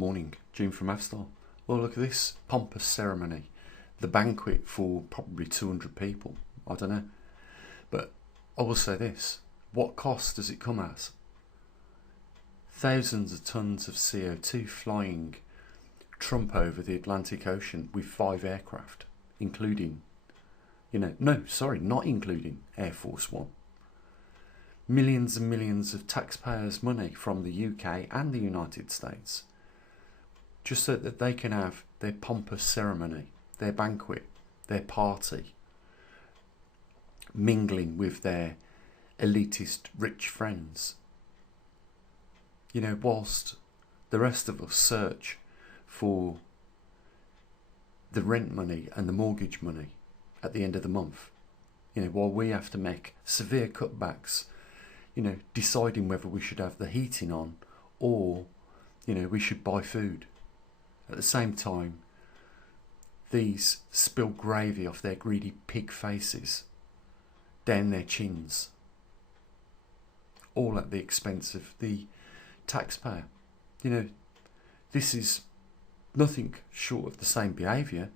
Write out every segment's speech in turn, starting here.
Morning, June from Avstar. Well, look at this pompous ceremony. The banquet for probably 200 people. I don't know. But I will say this. What cost does it come as? Thousands of tons of CO2 flying Trump over the Atlantic Ocean with 5 aircraft, including, not including Air Force One. Millions and millions of taxpayers' money from the UK and the United States, just so that they can have their pompous ceremony, their banquet, their party, mingling with their elitist rich friends. Whilst the rest of us search for the rent money and the mortgage money at the end of the month, while we have to make severe cutbacks, deciding whether we should have the heating on or, we should buy food. At the same time, these spill gravy off their greedy pig faces, down their chins, all at the expense of the taxpayer. This is nothing short of the same behaviour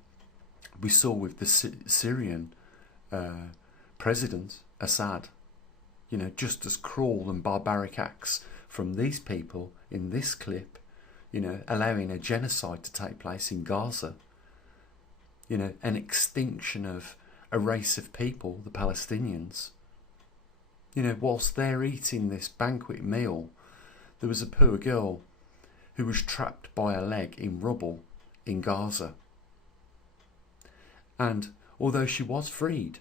we saw with the Syrian president, Assad. Just as cruel and barbaric acts from these people in this clip, allowing a genocide to take place in Gaza, an extinction of a race of people, the Palestinians. Whilst they're eating this banquet meal, there was a poor girl who was trapped by a leg in rubble in Gaza. And although she was freed,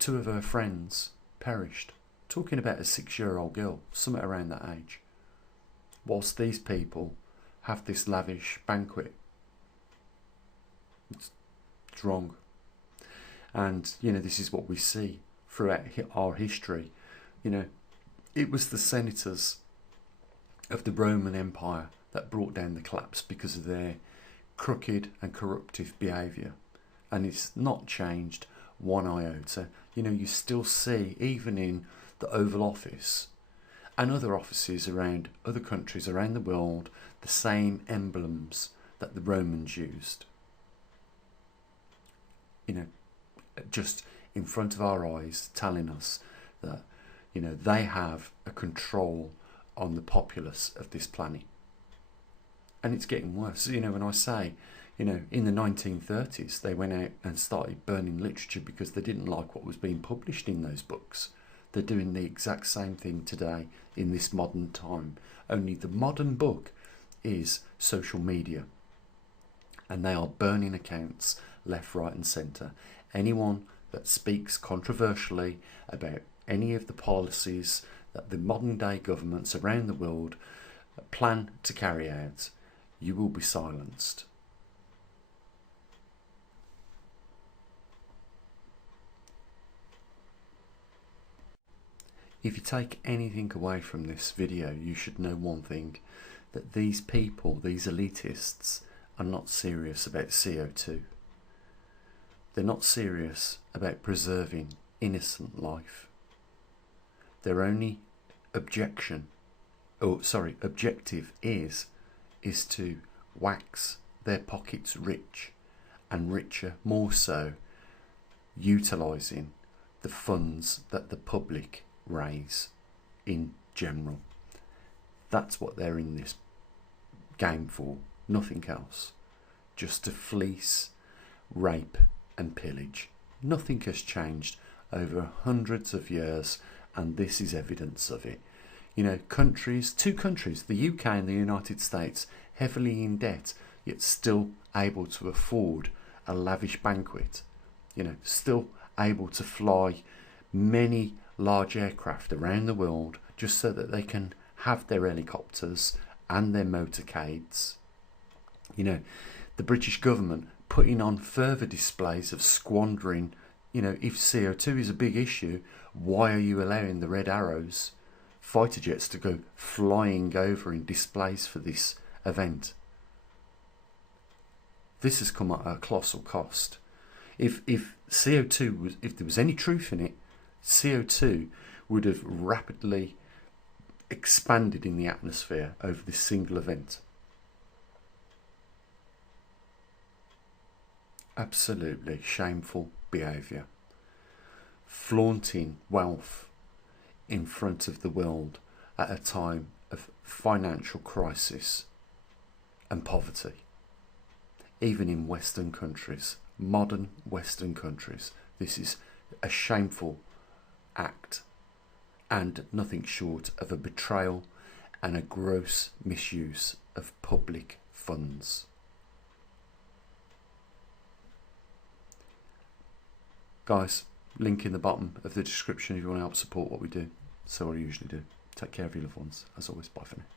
2 of her friends perished. Talking about a 6-year-old girl, somewhere around that age. Whilst these people have this lavish banquet. It's wrong. And, this is what we see throughout our history. It was the senators of the Roman Empire that brought down the collapse because of their crooked and corruptive behaviour. And it's not changed one iota. You still see, even in the Oval Office and other offices around other countries around the world, the same emblems that the Romans used. Just in front of our eyes, telling us that, they have a control on the populace of this planet. And it's getting worse. When I say, in the 1930s, they went out and started burning literature because they didn't like what was being published in those books. They're doing the exact same thing today in this modern time. Only the modern book is social media. And they are burning accounts left, right and centre. Anyone that speaks controversially about any of the policies that the modern day governments around the world plan to carry out, you will be silenced. If you take anything away from this video, you should know one thing, that these people, these elitists, are not serious about CO2. They're not serious about preserving innocent life. Their only objective is to wax their pockets rich and richer, more so, utilising the funds that the public raise in general. That's what they're in this game for, nothing else. Just to fleece, rape and pillage. Nothing has changed over hundreds of years, and this is evidence of it. Two countries, the UK and the United States, heavily in debt, yet still able to afford a lavish banquet. Still able to fly many large aircraft around the world just so that they can have their helicopters and their motorcades. The British government putting on further displays of squandering. If CO2 is a big issue, why are you allowing the Red Arrows fighter jets to go flying over in displays for this event? This has come at a colossal cost. If CO2 was, if there was any truth in it, CO2 would have rapidly expanded in the atmosphere over this single event. Absolutely shameful behaviour. Flaunting wealth in front of the world at a time of financial crisis and poverty. Even in Western countries, modern Western countries, this is a shameful act and nothing short of a betrayal and a gross misuse of public funds. Guys, link in the bottom of the description if you want to help support what we do. So I usually do. Take care of your loved ones. As always, bye for now.